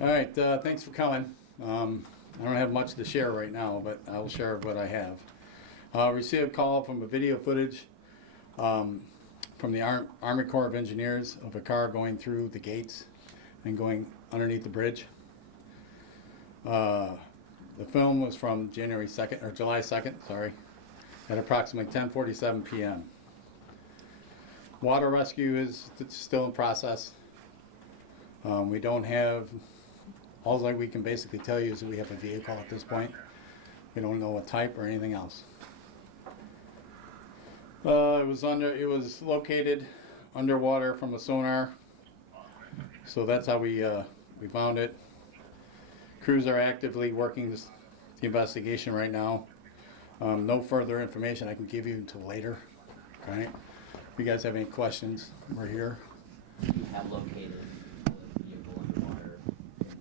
All right, thanks for coming. I don't have much to share right now, but I will share what I have. Received a call from a video footage from the Army Corps of Engineers of a car going through the gates and going underneath the bridge. The film was from January 2nd, or July 2nd, sorry, at approximately 10:47 p.m. Water rescue is still in process. We don't have, all that we can basically tell you is that we have a vehicle at this point. We don't know what type or anything else. It was located underwater from a sonar, so that's how we found it. Crews are actively working the investigation right now. No further information I can give you until later. Okay. If you guys have any questions, we're here. You have located the vehicle underwater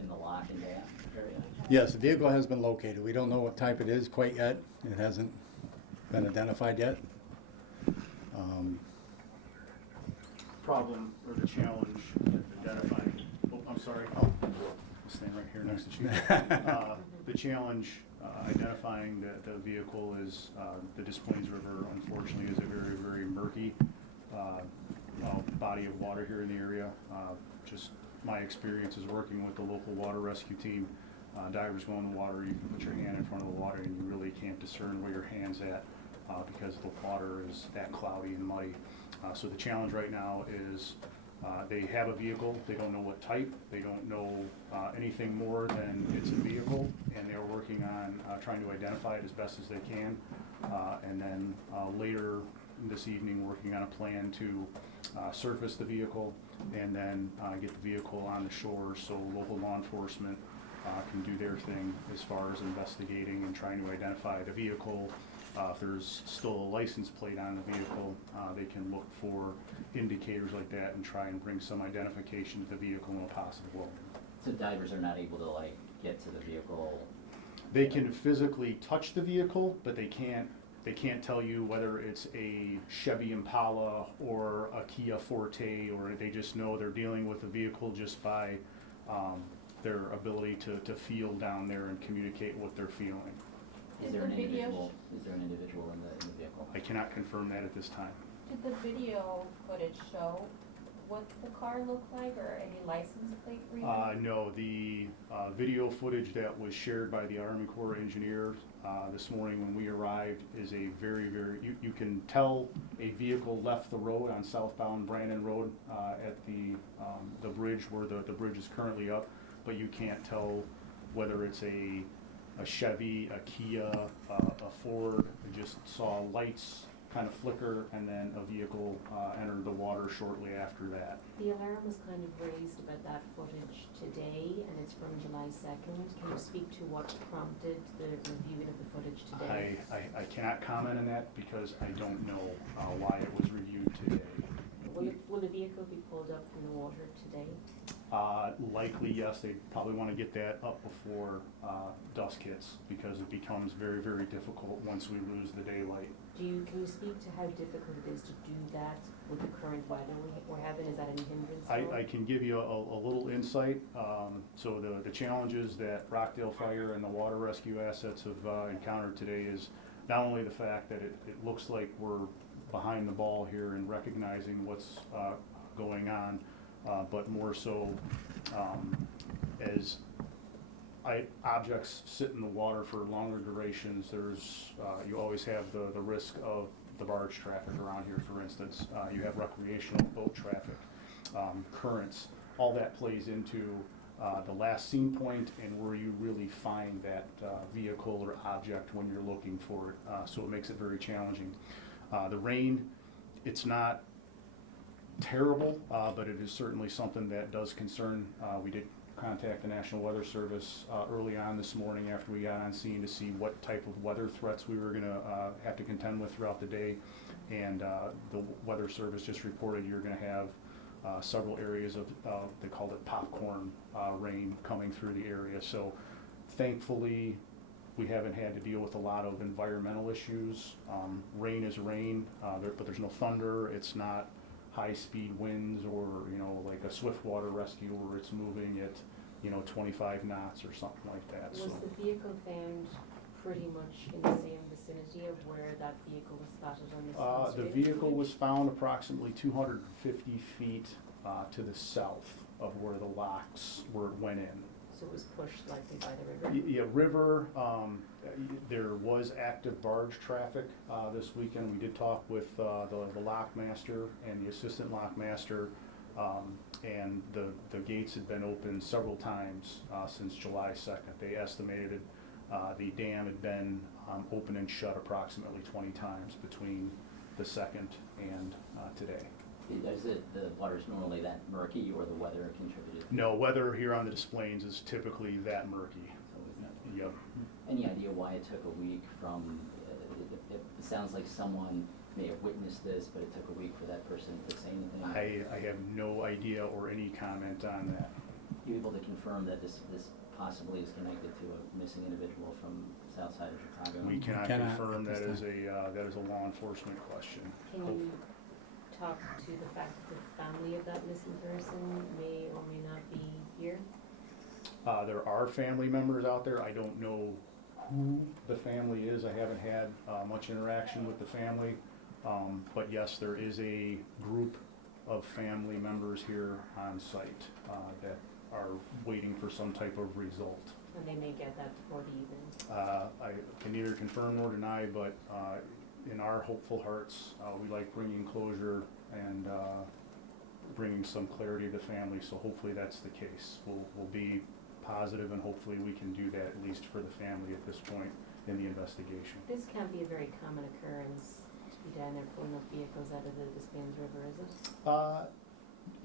in the lock and dam area? Yes, the vehicle has been located. We don't know what type it is quite yet. It hasn't been identified yet. Problem or the challenge in identifying, I'm sorry, I'll stand right here next to Chief. The challenge identifying the vehicle is the Des Plaines River, unfortunately, is a very, very murky body of water here in the area. Just my experience is working with the local water rescue team. Divers go in the water, you can put your hand in front of the water and you really can't discern where your hand's at because the water is that cloudy and muddy. So the challenge right now is they have a vehicle, they don't know what type, they don't know anything more than it's a vehicle, and they're working on trying to identify it as best as they can. And then later this evening working on a plan to surface the vehicle and then get the vehicle on the shore so local law enforcement can do their thing as far as investigating and trying to identify the vehicle. If there's still a license plate on the vehicle, they can look for indicators like that and try and bring some identification to the vehicle in a possible way. So divers are not able to get to the vehicle? They can physically touch the vehicle, but they can't tell you whether it's a Chevy Impala or a Kia Forte, or they just know they're dealing with a vehicle just by their ability to feel down there and communicate what they're feeling. Is there an individual in the vehicle? I cannot confirm that at this time. Did the video footage show what the car looked like or any license plate reading? No, the video footage that was shared by the Army Corps engineers this morning when we arrived is a very, you can tell a vehicle left the road on southbound Brandon Road at the bridge where the bridge is currently up, but you can't tell whether it's a Chevy, a Kia, a Ford. I just saw lights kind of flicker and then a vehicle enter the water shortly after that. The alarm was kind of raised about that footage today, and it's from July 2nd. Can you speak to what prompted the reviewing of the footage today? I cannot comment on that because I don't know why it was reviewed today. Will the vehicle be pulled up from the water today? Likely, yes. They probably want to get that up before dusk hits because it becomes very, very difficult once we lose the daylight. Can you speak to how difficult it is to do that with the current weather we're having? Is that any hindrance? I can give you a little insight. So the challenges that Rockdale Fire and the water rescue assets have encountered today is not only the fact that it looks like we're behind the ball here in recognizing what's going on, but more so as objects sit in the water for longer durations, there's you always have the risk of the barge traffic around here, for instance. You have recreational boat traffic, currents, all that plays into the last scene point and where you really find that vehicle or object when you're looking for it, so it makes it very challenging. The rain, it's not terrible, but it is certainly something that does concern. We did contact the National Weather Service early on this morning after we got on scene to see what type of weather threats we were going to have to contend with throughout the day, and the Weather Service just reported you're going to have several areas of, they called it popcorn rain coming through the area. So thankfully we haven't had to deal with a lot of environmental issues. Rain is rain, but there's no thunder. It's not high-speed winds or, like a swift water rescue where it's moving at 25 knots or something like that, so. Was the vehicle found pretty much in the same vicinity of where that vehicle was spotted on this The demonstrator vehicle was footage? found approximately 250 feet to the south of where the locks went in. So it was pushed likely by the river? Yeah, river, there was active barge traffic this weekend. We did talk with the lockmaster and the assistant lockmaster, and the gates had been open several times since July 2nd. They estimated the dam had been open and shut approximately 20 times between the 2nd and today. Is it, the water's normally that murky, or the weather contributed? No, weather here on the Des Plaines is typically that murky. So we've not- Yep. Any idea why it took a week from, it sounds like someone may have witnessed this, but it took a week for that person to say anything? I have no idea or any comment on that. You able to confirm that this possibly is connected to a missing individual from south side of Chicago? We cannot Cannot confirm at that this is a law enforcement question. Can you talk to the fact that the family of that missing person may or may not be here? There are family members out there. I don't know who the family is. I haven't had much interaction with the family. But yes, there is a group of family members here on site that are waiting for some type of result. And they may get that before the evening. I can neither confirm nor deny, but in our hopeful hearts, we like bringing closure and bringing some clarity to the family, so hopefully that's the case. We'll be positive, and hopefully we can do that, at least for the family at this point in the investigation. This can't be a very common occurrence to be down there pulling up vehicles out of the Des Plaines River, is it?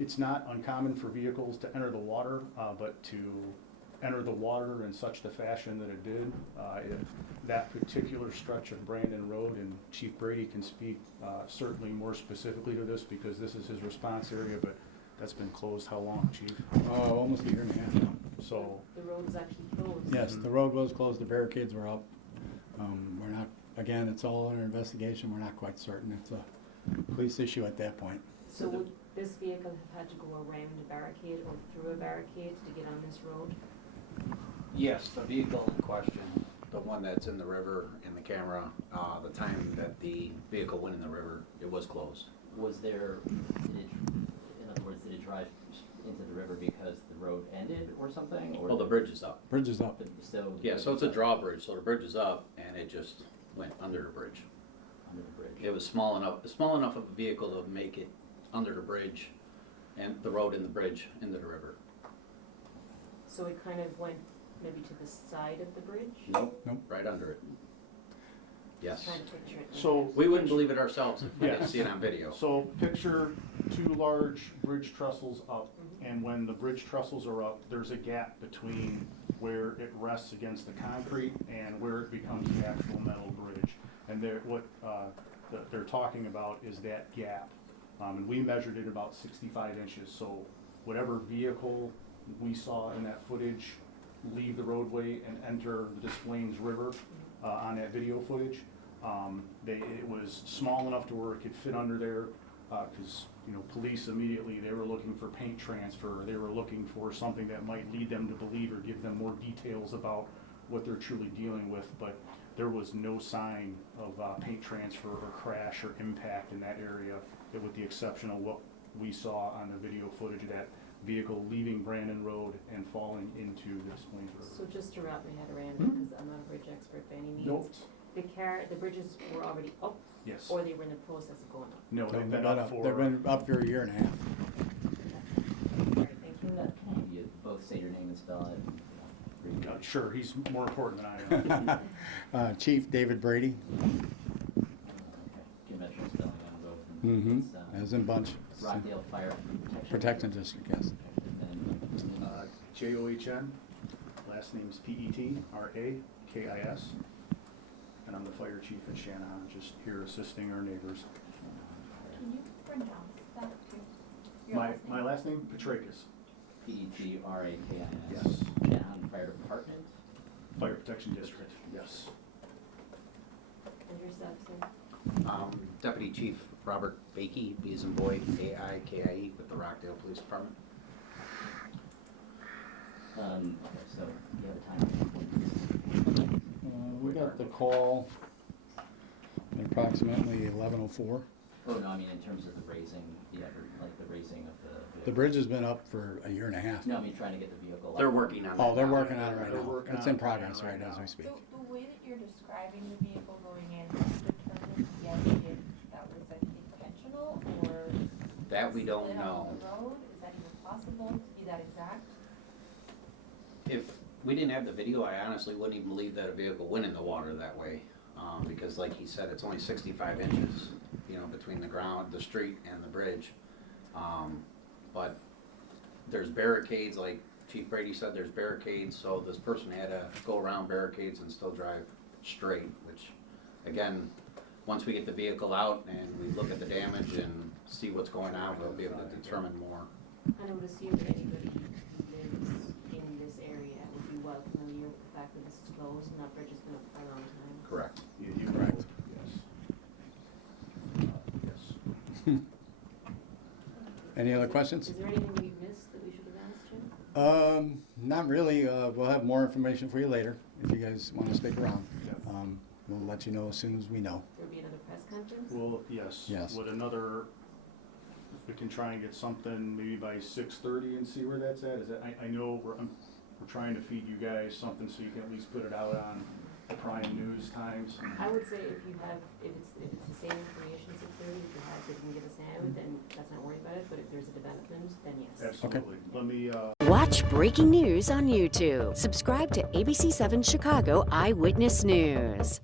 It's not uncommon for vehicles to enter the water, but to enter the water in such the fashion that it did. That particular stretch of Brandon Road, and Chief Brady can speak certainly more specifically to this because this is his response area, but that's been closed how long, Chief? Almost a year and a half now. So, The road is actually closed. Yes, the road was closed, the barricades were up. We're not, again, it's all under investigation, we're not quite certain. It's a police issue at that point. So would this vehicle have had to go around a barricade or through a barricade to get on this road? Yes, the vehicle in question, the one that's in the river in the camera, the time that the vehicle went in the river, it was closed. Was there, in other words, did it drive into the river because the road ended or something? Or Well, the bridge is up. Bridge is up. So. Yeah, so it's a drawbridge, so the bridge is up and it just went under the bridge. Under the bridge. It was small enough of a vehicle to make it under the bridge and the road and the bridge into the river. So it kind of went maybe to the side of the bridge? Nope, Nope. right under it. Yes. Trying to picture it. in So- my head. We wouldn't believe it ourselves if we Yeah. didn't see it on video. so picture two large bridge trestles up, Mhm. and when the bridge trestles are up, there's a gap between where it rests against the concrete and where it becomes the actual metal bridge. And what they're talking about is that gap. And we measured it about 65 inches, so whatever vehicle we saw in that footage leave the roadway and enter the Des Plaines River on that video footage, it was small enough to where it could fit under there, because police immediately, they were looking for paint transfer, they were looking for something that might lead them to believe or give them more details about what they're truly dealing with, but there was no sign of paint transfer or crash or impact in that area, with the exception of what we saw on the video footage of that vehicle leaving Brandon Road and falling into the Des Plaines River. So just to wrap my head around it, Hmm? because I'm not a bridge expert by any means. Nope. The bridges were already up, Yes. or they were in the process of going up? No, they've been They've up for. been up for a year and a half. Alright, thank you. Can you both say your name and spell it? Sure, he's more important than I am. Chief David Brady. Conventional spelling on both. Mm-hmm. It's, As in bunch. Rockdale Fire Protection District, yes. And John, last name's Petrakis, and I'm the fire chief in Shanahan, just here assisting our neighbors. Can you pronounce that too? Your My last name? last name, Petrakis, Petrakis. Yes. Shanahan Fire Department. Fire Protection District, yes. And yourself, sir? Deputy Chief Robert Bakey, B as in boy, AIKIE, with the Rockdale Police Department. Okay, so you have a time. We got the call at approximately 11:04. Oh, no, I mean in terms of the raising, like the raising of the vehicle. The bridge has been up for a year and a half. No, I mean trying to get the vehicle up. They're working on that. Oh, they're now. working on it right They're now. working It's on in it progress right right as now. we speak. The way that you're describing the vehicle going in, determined yet if that was like intentional or? That we don't slid know. off the road? Is that even possible to be that exact? If we didn't have the video, I honestly wouldn't even believe that a vehicle went in the water that way. Because like he said, it's only 65 inches, you know, between the ground, the street and the bridge. But there's barricades, like Chief Brady said, there's barricades, so this person had to go around barricades and still drive straight, which, again, once we get the vehicle out and we look at the damage and see what's going on, we'll be able to determine more. And I would assume that anybody who lives in this area would be well familiar with the fact that this is closed and that bridge has been up for a long time. Correct. You Correct. Yes. Yes. Any other questions? Is there anything we've missed that we should have asked, Jim? Not really. We'll have more information for you later if you guys want to stick around. We'll let you know as soon as we know. There'll be another press conference? Well, yes. Yes. With another, if we can try and get something maybe by 6:30 and see where that's at, is that, I know we're trying to feed you guys something so you can at least put it out on the prime news times. I would say if it's the same information, 6:30, if you can give us now, then let's not worry about it, but if there's a development, then yes. Absolutely. Let me, Watch breaking news on YouTube. Subscribe to ABC7 Chicago Eyewitness News.